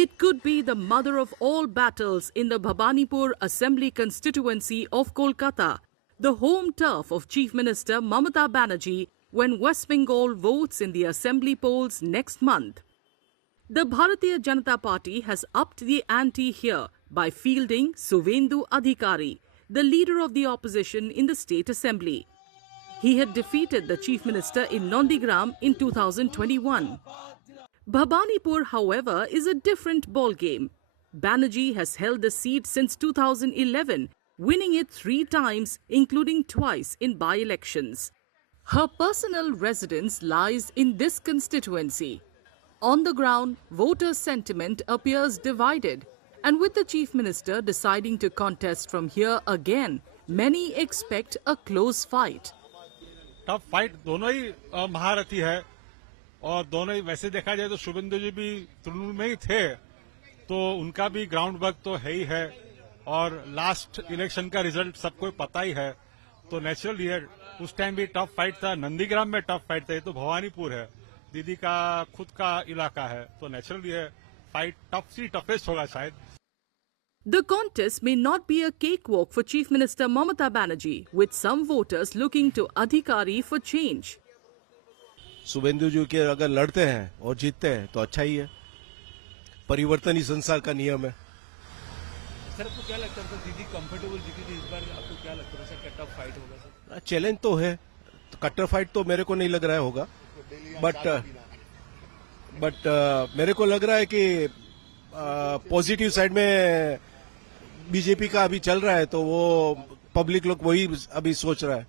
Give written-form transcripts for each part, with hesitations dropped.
It could be the mother of all battles in the Bhabanipur Assembly constituency of Kolkata, the home turf of Chief Minister Mamata Banerjee when West Bengal votes in the assembly polls next month. The Bharatiya Janata Party has upped the ante here by fielding Suvendu Adhikari, the leader of the opposition in the state assembly. He had defeated the chief minister in Nondigram in 2021. Bhabanipur, however, is a different ballgame. Banerjee has held the seat since 2011, winning it 3 times, including twice in by-elections. Her personal residence lies in this constituency. On the ground, voter sentiment appears divided, and with the chief minister deciding to contest from here again, many expect a close fight. Tough fight दोनों ही महारथी है और दोनों ही वैसे देखा जाए तो शुभेंदु जी भी तृणमूल में ही थे, तो उनका भी ग्राउंड वर्क तो है ही है और लास्ट इलेक्शन का रिजल्ट सबको पता ही है, तो नेचुरली है उस टाइम भी टफ फाइट था, नंदीग्राम में टफ फाइट था, ये तो भवानीपुर है, दीदी का खुद का इलाका है, तो नेचुरली है फाइट टफ सी टफेस्ट होगा शायद. The contest may not be a cakewalk for Chief Minister Mamata Banerjee, with some voters looking to Adhikari for change. Suvendu जी के अगर लड़ते हैं और जीतते हैं तो अच्छा ही है, परिवर्तन ही संसार का नियम है. सर आपको क्या लगता है दीदी कंफर्टेबल जीती थी इस बार, आपको क्या लगता है सर टफ फाइट होगा सर? चैलेंज तो है, कट्टर फाइट तो मेरे को नहीं लग रहा है होगा, बट मेरे को लग रहा है कि पॉजिटिव साइड में बीजेपी का अभी चल रहा है, तो वो पब्लिक लोग वही अभी सोच रहा है.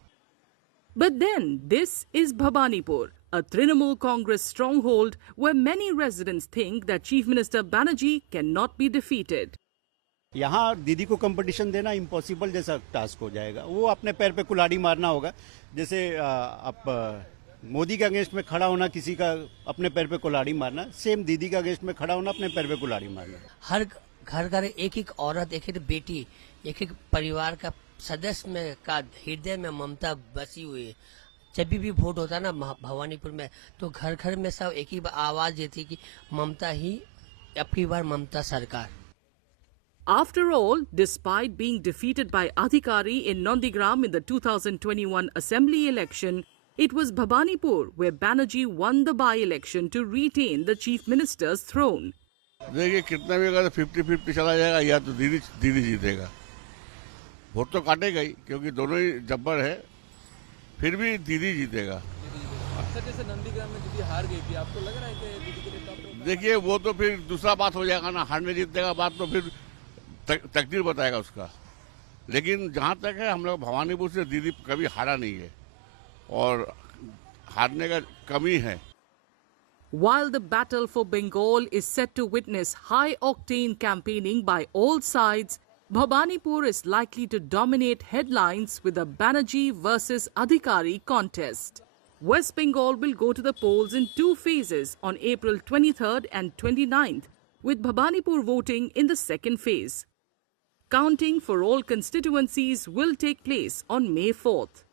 But then, this is Bhabanipur, a Trinamool Congress stronghold where many residents think that Chief Minister Banerjee cannot be defeated. यहाँ दीदी को कंपटीशन देना इम्पॉसिबल जैसा टास्क हो जाएगा, वो अपने पैर पे कुल्हाड़ी मारना होगा. जैसे आप मोदी के अगेंस्ट में खड़ा होना, किसी का अपने पैर पे कुल्हाड़ी मारना, सेम दीदी के अगेंस्ट में खड़ा होना, अपने पैर पे कुल्हाड़ी मारना. हर घर घर एक एक औरत, एक एक बेटी, एक एक परिवार का सदस्य में का हृदय में ममता बसी हुई है. जब भी वोट होता है ना भवानीपुर में, तो घर घर में सब एक ही आवाज देती कि ममता ही, अब की बार ममता सरकार. After all, despite being defeated by Adhikari in Nondigram in the 2021 assembly election, it was Bhabanipur where Banerjee won the by-election to retain the chief minister's throne. देखिए कितना भी अगर 50-50 चला जाएगा या तो दीदी जीतेगा, वोट तो काटेगा ही क्योंकि दोनों ही जब्बर है, फिर भी दीदी जीतेगा. अक्सर जैसे नंदीग्राम में दीदी हार गई थी, आपको लग रहा है कि दीदी के लिए टफ? देखिए वो तो फिर दूसरा बात हो जाएगा ना, हारने जीतने का बात तो फिर तकदीर बताएगा उसका. लेकिन जहाँ तक है हम लोग भवानीपुर से दीदी कभी हारा नहीं है और हारने का कमी है. While the battle for Bengal is set to witness high-octane campaigning by all sides, Bhabanipur is likely to dominate headlines with a Banerjee versus Adhikari contest. West Bengal will go to the polls in 2 phases on April 23rd and 29th, with Bhabanipur voting in the second phase. Counting for all constituencies will take place on May 4th.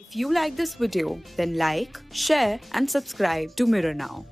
If you like this video, then like, share and subscribe to Mirror Now.